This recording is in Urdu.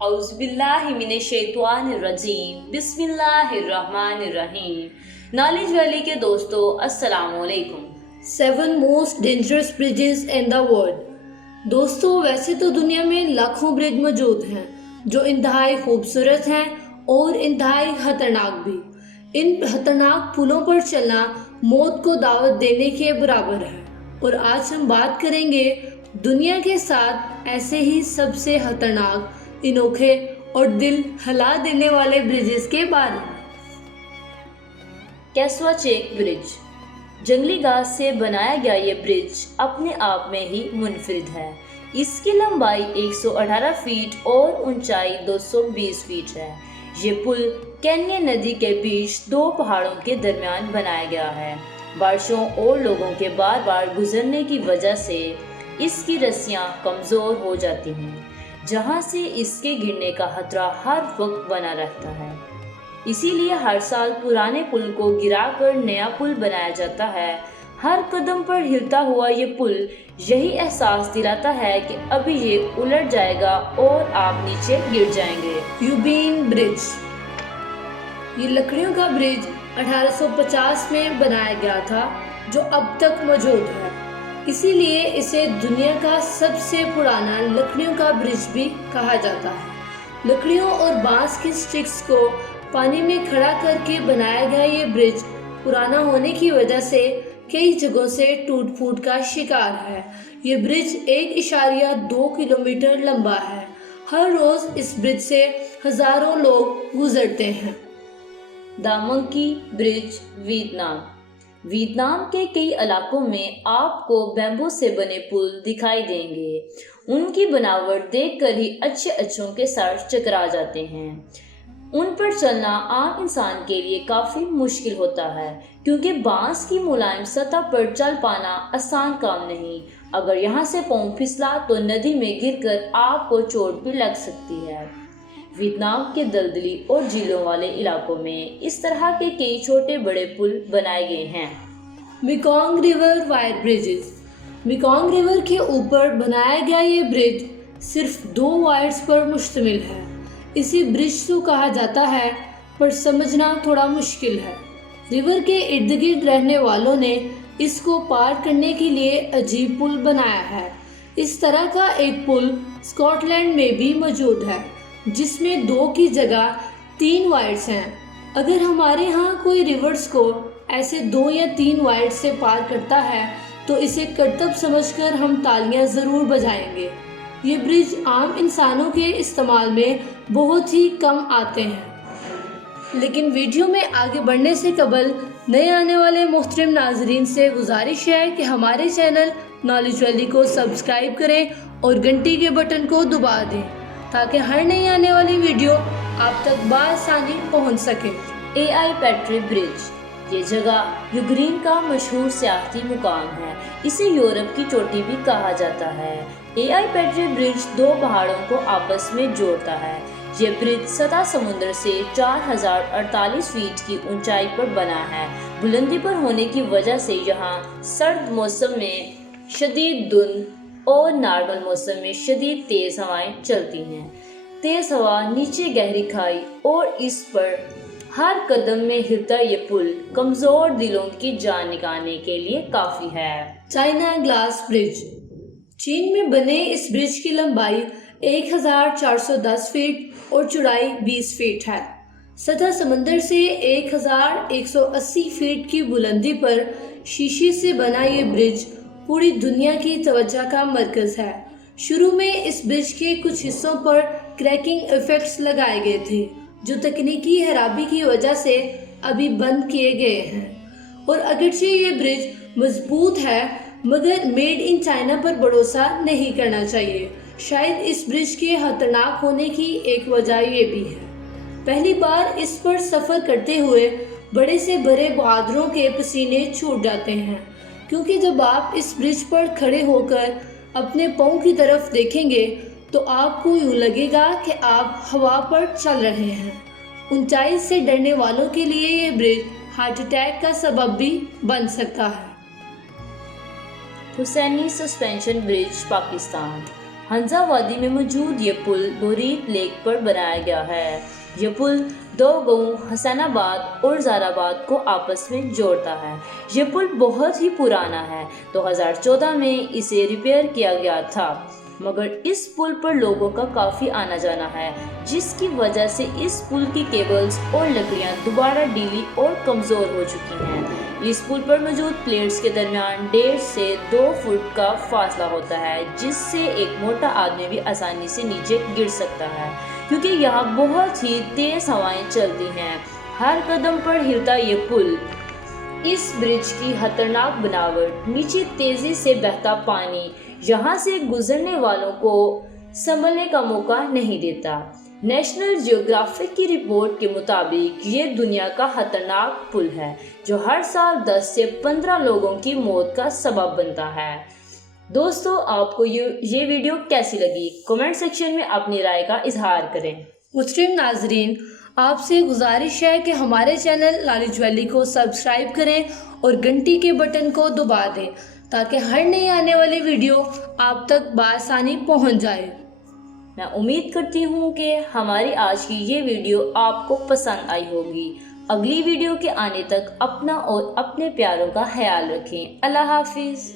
اعوذ باللہ من الشیطان الرجیم بسم اللہ الرحمن الرحیم۔ نالج ویلی کے دوستو السلام علیکم۔ 7 most dangerous bridges in the world. دوستو ویسے تو دنیا میں لاکھوں برج موجود ہیں جو انتہائی خوبصورت ہیں اور انتہائی خطرناک بھی۔ ان خطرناک پلوں پر چلنا موت کو دعوت دینے کے برابر ہے، اور آج ہم بات کریں گے دنیا کے ساتھ ایسے ہی سب سے خطرناک، انوکھے اور دل ہلا دینے والے بریجز کے بارے میں۔ کیسوا چیک برج۔ جنگلی گھاس سے بنایا گیا یہ برج اپنے آپ میں ہی منفرد ہے۔ اس کی لمبائی 118 فیٹ اور اونچائی 220 فیٹ ہے۔ یہ پل کینیا ندی کے بیچ دو پہاڑوں کے درمیان بنایا گیا ہے۔ بارشوں اور لوگوں کے بار بار گزرنے کی وجہ سے اس کی رسیاں کمزور ہو جاتی ہیں، جہاں سے اس کے گرنے کا خطرہ ہر وقت بنا رہتا ہے۔ اسی لیے ہر سال پرانے پل کو گرا کر نیا پل بنایا جاتا ہے۔ ہر قدم پر ہلتا ہوا یہ پل یہی احساس دلاتا ہے کہ ابھی یہ الٹ جائے گا اور آپ نیچے گر جائیں گے۔ یوبین برج۔ یہ لکڑیوں کا برج 1850 میں بنایا گیا تھا جو اب تک موجود ہے، اسی لیے اسے دنیا کا سب سے پرانا لکڑیوں کا برج بھی کہا جاتا ہے۔ لکڑیوں اور بانس کی سٹکس کو پانی میں کھڑا کر کے بنایا گیا یہ برج پرانا ہونے کی وجہ سے کئی جگہوں سے ٹوٹ پھوٹ کا شکار ہے۔ یہ برج 1.2 کلومیٹر لمبا ہے۔ ہر روز اس برج سے ہزاروں لوگ گزرتے ہیں۔ دا منکی برج، ویتنام۔ ویتنام کے کئی علاقوں میں آپ کو بیمبو سے بنے پل دکھائی دیں گے۔ ان کی بناوٹ دیکھ کر ہی اچھے اچھوں کے سر چکرا جاتے ہیں۔ ان پر چلنا عام انسان کے لیے کافی مشکل ہوتا ہے، کیونکہ بانس کی ملائم سطح پر چل پانا آسان کام نہیں۔ اگر یہاں سے پاؤں پھسلا تو ندی میں گر کر آپ کو چوٹ بھی لگ سکتی ہے۔ ویتنام کے دلدلی اور جھیلوں والے علاقوں میں اس طرح کے کئی چھوٹے بڑے پل بنائے گئے ہیں۔ Mekong river wire bridges. Mekong river کے اوپر بنایا گیا یہ برج صرف 2 وائرز پر مشتمل ہے۔ اسے برج تو کہا جاتا ہے، پر سمجھنا تھوڑا مشکل ہے۔ ریور کے ارد گرد رہنے والوں نے اس کو پار کرنے کے لیے عجیب پل بنایا ہے۔ اس طرح کا ایک پل اسکاٹ لینڈ میں بھی موجود ہے، جس میں 2 کی جگہ 3 وائرز ہیں۔ اگر ہمارے ہاں کوئی ریورز کو ایسے 2 یا 3 وائرز سے پار کرتا ہے تو اسے کرتب سمجھ کر ہم تالیاں ضرور بجائیں گے۔ یہ برج عام انسانوں کے استعمال میں بہت ہی کم آتے ہیں۔ لیکن ویڈیو میں آگے بڑھنے سے قبل نئے آنے والے محترم ناظرین سے گزارش ہے کہ ہمارے چینل نالج ویلی کو سبسکرائب کریں اور گھنٹی کے بٹن کو دبا دیں تاکہ ہر نئی آنے والی ویڈیو آپ تک بآسانی پہنچ سکے۔ اے آئی پیٹری برج۔ یہ جگہ یوکرین کا مشہور سیاحتی مقام ہے۔ اسے یورپ کی چوٹی بھی کہا جاتا ہے۔ اے آئی پیٹری برج 2 پہاڑوں کو آپس میں جوڑتا ہے۔ یہ برج سطح سمندر سے 4048 فیٹ کی اونچائی پر بنا ہے۔ بلندی پر ہونے کی وجہ سے یہاں سرد موسم میں شدید دھند اور نارمل موسم میں شدید تیز ہوائیں چلتی ہیں۔ تیز ہوا، نیچے گہری کھائی اور اس پر ہر قدم میں ہلتا یہ پل کمزور دلوں کی جان نکالنے کے لیے کافی ہے۔ چائنا گلاس برج۔ چین میں بنے اس برج کی لمبائی 1410 فیٹ اور چوڑائی 20 فیٹ ہے۔ سطح سمندر سے 1180 فیٹ کی بلندی پر شیشے سے بنا یہ برج پوری دنیا کی توجہ کا مرکز ہے۔ شروع میں اس برج کے کچھ حصوں پر کریکنگ ایفیکٹس لگائے گئے تھے، جو تکنیکی خرابی کی وجہ سے ابھی بند کیے گئے ہیں۔ اور اگرچہ یہ برج مضبوط ہے، مگر میڈ ان چائنا پر بھروسہ نہیں کرنا چاہیے۔ شاید اس برج کے خطرناک ہونے کی ایک وجہ یہ بھی ہے۔ پہلی بار اس پر سفر کرتے ہوئے بڑے سے بڑے بہادروں کے پسینے چھوٹ جاتے ہیں، کیونکہ جب آپ اس برج پر کھڑے ہو کر اپنے پاؤں کی طرف دیکھیں گے تو آپ کو یوں لگے گا کہ آپ ہوا پر چل رہے ہیں۔ اونچائی سے ڈرنے والوں کے لیے یہ برج ہارٹ اٹیک کا سبب بھی بن سکتا ہے۔ حسینی سسپینشن برج، پاکستان۔ ہنزا وادی میں موجود یہ پل بوریت لیک پر بنایا گیا ہے۔ یہ پل دو گاؤں حسین آباد اور زار آباد کو آپس میں جوڑتا ہے۔ یہ پل بہت ہی پرانا ہے۔ 2014 میں اسے ریپیئر کیا گیا تھا، مگر اس پل پر لوگوں کا کافی آنا جانا ہے، جس کی وجہ سے اس پل کی کیبلز اور لکڑیاں دوبارہ ڈھیلی اور کمزور ہو چکی ہیں۔ اس پل پر موجود پلیٹس کے درمیان 1.5 سے 2 فٹ کا فاصلہ ہوتا ہے، جس سے ایک موٹا آدمی بھی آسانی سے نیچے گر سکتا ہے، کیونکہ یہاں بہت ہی تیز ہوائیں چلتی ہیں۔ ہر قدم پر ہلتا یہ پل اس برج کی خطرناک بناوٹ، نیچے تیزی سے بہتا پانی یہاں سے گزرنے والوں کو سنبھلنے کا موقع نہیں دیتا۔ نیشنل جیوگرافک کی رپورٹ کے مطابق یہ دنیا کا خطرناک پل ہے جو ہر سال 10 سے 15 لوگوں کی موت کا سبب بنتا ہے۔ دوستو، آپ کو یہ ویڈیو کیسی لگی؟ کمنٹ سیکشن میں اپنی رائے کا اظہار کریں۔ محترم ناظرین، آپ سے گزارش ہے کہ ہمارے چینل نالج ویلی کو سبسکرائب کریں اور گھنٹی کے بٹن کو دبا دیں تاکہ ہر نئی آنے والی ویڈیو آپ تک بآسانی پہنچ جائے۔ میں امید کرتی ہوں کہ ہماری آج کی یہ ویڈیو آپ کو پسند آئی ہوگی۔ اگلی ویڈیو کے آنے تک اپنا اور اپنے پیاروں کا خیال رکھیں۔ اللہ حافظ۔